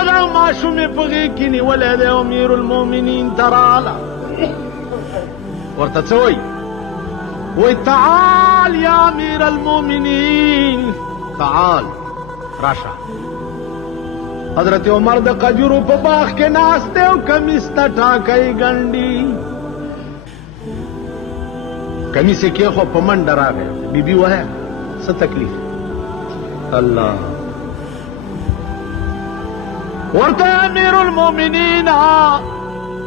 دغه ماشومې په غېږ کې نیولی دی امیر المؤمنین ته راغله ورته څه وایي وایي تعال یا امیر المؤمنین تعال راشه حضرت عمر د قجرو په باغ کې ناست دی او کمیس ته ټاکی ګنډي کمیس یې کېښو په منډه راغی بیبي وایه څه تکلیف الله ورته امیر المؤمنین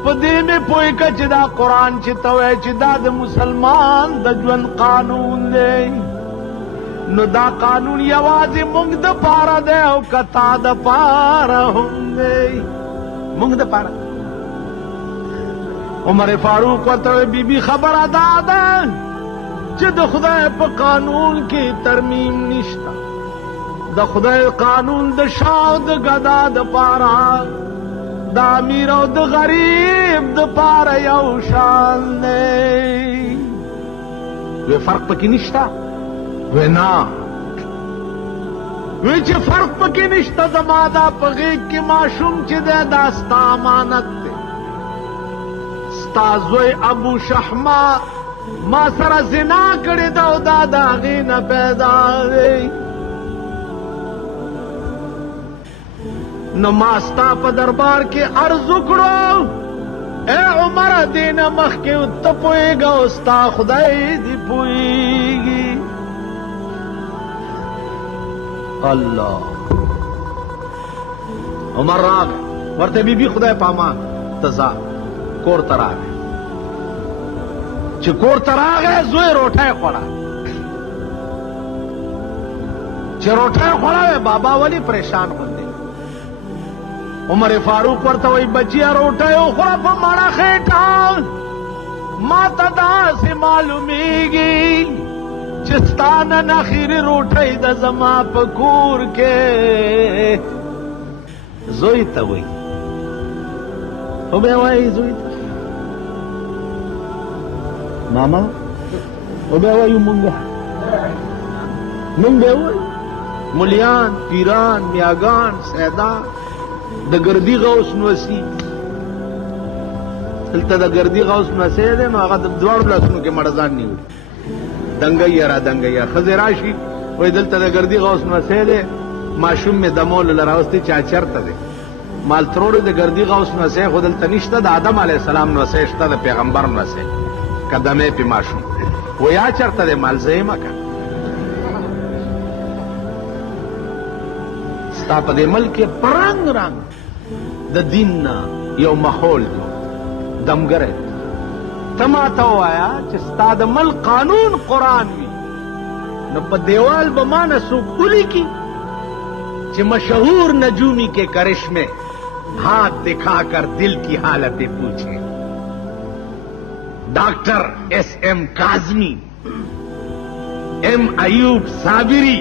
په دې مې پوه که چې دا قرآن چې ته وایې چې دا د مسلمان د ژوند قانون دی نو دا قانون یوازې موږ د پاره دی او که تا د پاره هم دی موږ د پاره عمر فاروق ورته وایي بیبي خبره دا ده چې د خدای په قانون کې ترمیم نشته د خدای قانون د شاه او د ګدا د پاره د امیر او د غریب د پاره یو شان دی وی فرق پکې نشته وی نه وی چې فرق پکې نشته زما دا په غېږ کې ماشوم چې دی دا ستا امانت دی ستا زوی ابو شحمه ما سره زنا کړې ده او دا د هغې نه پیدا دی نو ما ستا په دربار کې عرض وکړو اے عمره دې نه مخکې ته پوهېږه او ستا خدای دې پوهېږي الله عمر راغی ورته بیبي خدای په امان ته ځه کور ته راغی چې کور ته راغی زوی روټۍ خوړه چې روټۍ خوړه بابا ولې پریشان غوندې عمر فاروق ورته وایي بچیه روټۍ وخوره په مړه خېټه ما ته داسې معلومیږي چې ستا نن اخري روټۍ ده زما په کور کې زوی ته وایي خو بیا وایي زوی ته ماما خو بیا وایو مونږ بیا وایو ملیان پیران میاګان سیدان د ګردي غوث نوسي دلته د ګردي غوث نوسی دی نو هغه د دواړو لاسونو کې مړزان نیولي دنګیه را دنګیه ښځې راشي وایي دلته د ګردي غوث نوسی دی ماشوم مې دمولو له راوستی چې چېرته دی مال تروړو د ګردي غوث نوسی خو دلته نشته د آدم علیه السلام نوسی شته د پیغمبر نوسی قدمې پې ماشوم ویا چېرته دی مال زه یې مه ستا په دې ملک کې پرنګ رنګ د دین نه یو ماحول جوړ دمګری ته ماته ووایه چې ستا د ملک قانون قرآن وي نو په دیوال به مانه څوک ولیکي چې مشهور نجومی کے کرشمے ہاتھ دکھا کر دل کی حالتیں پوچھے doctor S M Kazmi M Ayub Sabri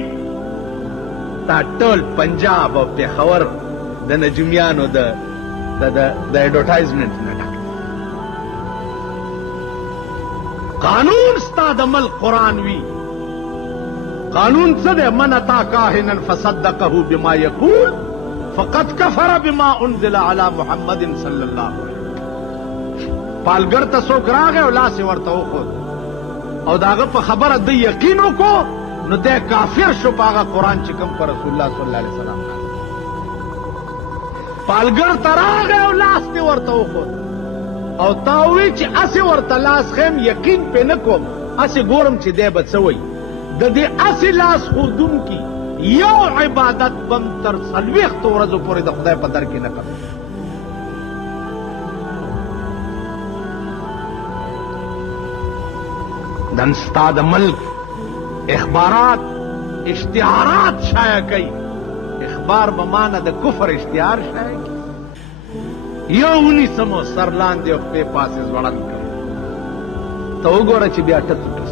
تا ټول پنجاب او پېښور د نجومیانو د ایډورټایزمنټ نه ډک قانون ستا د ملک قرآن وي قانون څه دی من اتا کاهنا فصدقه بما یقول فقد کفر بما انزل علی محمد صلی الله علیه وسلم پالګر ته څوک راغی او لاس یې ورته وښود او د هغه په خبره د یقین وکړو نو دی کافر شو په هغه قرآن چې کوم په رسول الله صلی الله علیه وسلم پالګر ته راغی او لاس دې ورته وښود او تا ووایي چې هسې ورته لاس خیم یقین پې نه کوم هسې ګورم چې دی به څه وایي د دې هسې لاس ښودونکي یو عبادت بم تر 40 ورځو پورې د خدای په در کې نه قبول نن ستا د ملک اخبارات اشتهارات شایع کوي اخبار به مانه د کفر اشتهار شایع کوي یو ونیسمو سر لاندې او پې پاسې ځوړند کوي ته وګوره چې بیا ټڅ ټڅ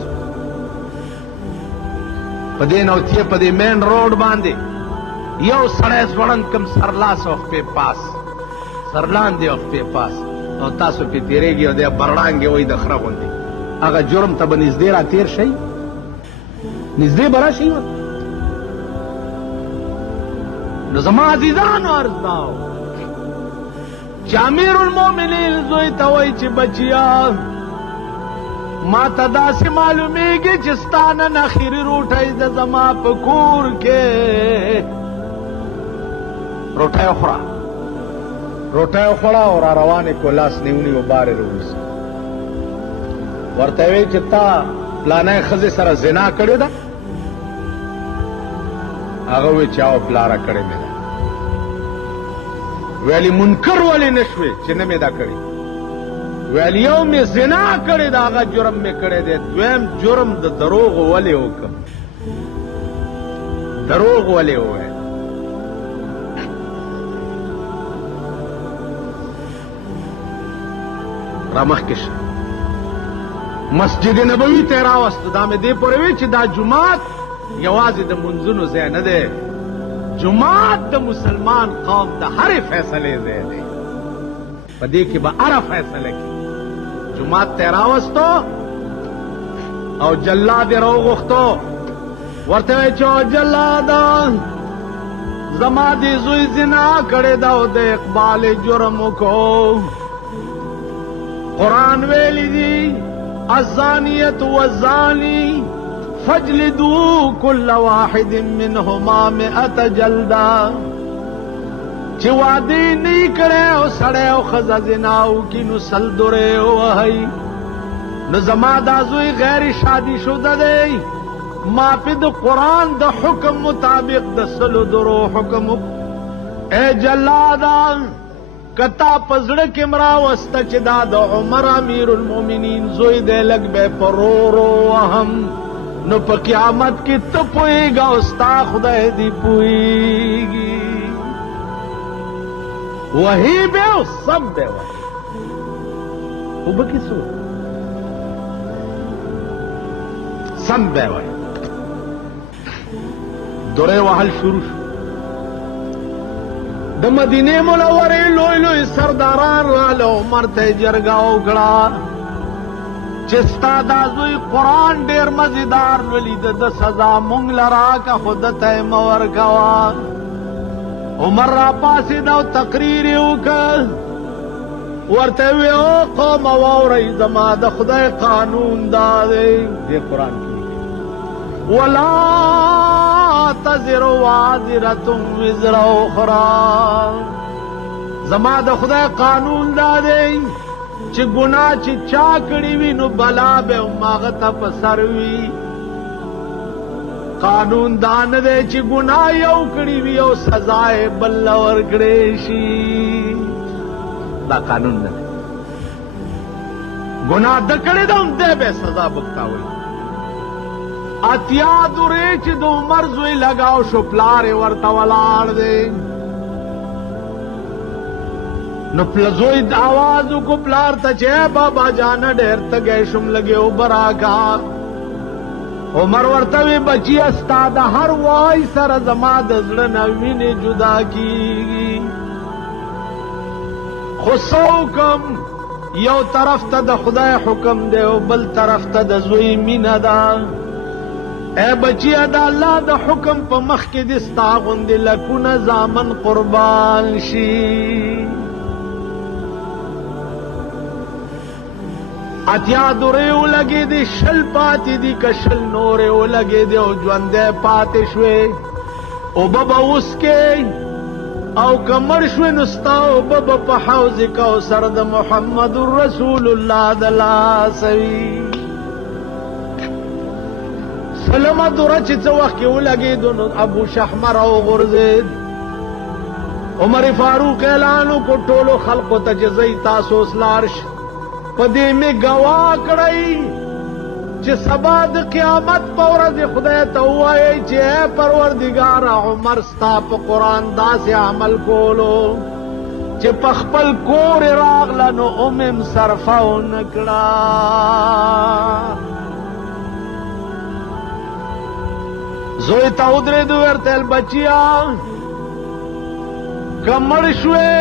په دې نوتیه په دې مین روډ باندې یو سړی ځوړند کم سرلاس او پې پاس سرلاندې او پې پاس او تاسو پې تېرېږي او دی برړانګې وایي د خره غوندې هغه جرم ته به نږدې را تېر شئ نږدې به راشئ نظما عزیزان ارزداو چامیر المومنین زوی توی چی بچیا ما تدا سے معلومیږي چې ستانه نخیری روټۍ د زما په کور کې روټۍ خوړه او را روانې کو لاس نیونی و بارې روز ورته وی چې تا پلانې ښځې سره زنا کړې ده هغه وی چې او پلاره کړې مې ده ویلی منکر ولې نشوې چې نه مې دا کړې ویل یو می زنا کړی دا هغه جرم می کړی دی دویم جرم د دروغ ولې وکم دروغ ولې وویل را مخکې شه مسجد نبوي ته راوست دا مې دې پورې وی چې دا جومات یوازې د منځونو ځای نه دی جومات د مسلمان قوم د هرې فیصلې ځای دی په دې کې به هره فیصله کې جماعت ته راوستو او جلاد راوغختو ورته وی چې جلاد زما دې زوی زنا کړی دا او د اقبال جرم وکړو قرآن ویلی دی الزانیة والزانی فاجلدوا كل واحد منهما 100 جلدا چې وادي نه کړي او سړی او ښځه زنا وکړي نو سل دورې ووهئ نو زما دا زوی غیر شادي شده دی ما پې د قرآن د حکم مطابق د سلو درو حکم اے جلادا کتا په زړه کې م راوسته چې دا د عمر امیر المؤمنین زوی دی لږ به په رو رو وهم نو په قیامت کې ته پوهېږه او ستا خدای دې پوهېږي وہی بے او سب بے وہی او بکی سو سب بے وہی دورے وحل شروع شو د مدینے منورے لوئی لوئی سرداران رالو عمر تے جرگاو گڑا چستا دازوی قرآن دیر مزیدار ولید د سزا مونگ لرا کا خودت مور گوا عمر را پاسی دو تقریر وکړ ورته وی او قوم واورئ زما د خدای قانون دا دی دې قرآن کې ولا تزر وازرة وزر اخرى زما د خدای قانون دا دی چې ګناه چې چا کړي وي نو بلا به هغه ته په سر وي قانون دان دے چې ګناه یو کړي وي او سزا یې بل ورکړې شي دا قانون نه دی ګناه د کړي دا هم دی به سزا بکتاوي اتیا دورې چې د عمر زوی لګاو شو پلار یې ورته ولاړ دی نو زوی آواز وکړو پلار ته چې بابا جانه ډېر تږی شوم لږې اوبه راکړه عمر ورته وی بچی ستا د هر وای سره زما د زړه نه وینې جدا کیږي خو څه وکم یو طرف ته د خدای حکم دی او بل طرف ته د زوی مینه ده اے بچیا د الله د حکم په مخ کې د ستا غوندې لکونه زامن قربان شي اتیا دورې ولګې دي شل پاتې دي که شل نورې ولګې دي او ژوندی پاتې شوې اوبه به وڅکې او که مړ شوې نو ستا اوبه به په حوض کوثر د محمد رسول الله د لاسه وي سلمه دوره چې څه وخت کې ولګېدو نو ابو شحمه راوغورځېد عمر فاروق اعلان وکړو ټولو خلقو ته چې ځئ تاسو اوس لاړ شئ پدې مې گواه کړی چې سبا د قیامت په ورځ خدای ته ووایي چې اے پروردګار عمر ستا په قرآن داسې عمل کولو چې په خپل کور راغله نو ام صرفه ونه کړه زوی ته ودرېدو ورته ویل بچیا که مړ شوې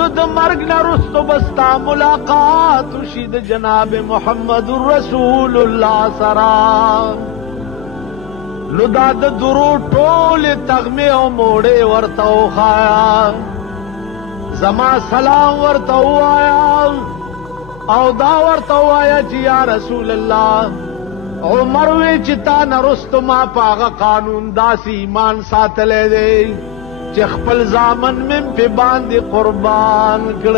نو د مرګ نه رستو بستا ملاقات وشي د جناب محمد رسول الله سره نو دا د درو ټول تغمه او موړې ورته وخایا زما سلام ورته وایا او دا ورته وایا چې یا رسول الله عمر وی چې تا نرستو ما پاغه قانون داسې ایمان ساتلې دی چې خپل زامن مم په باندې قربان کړ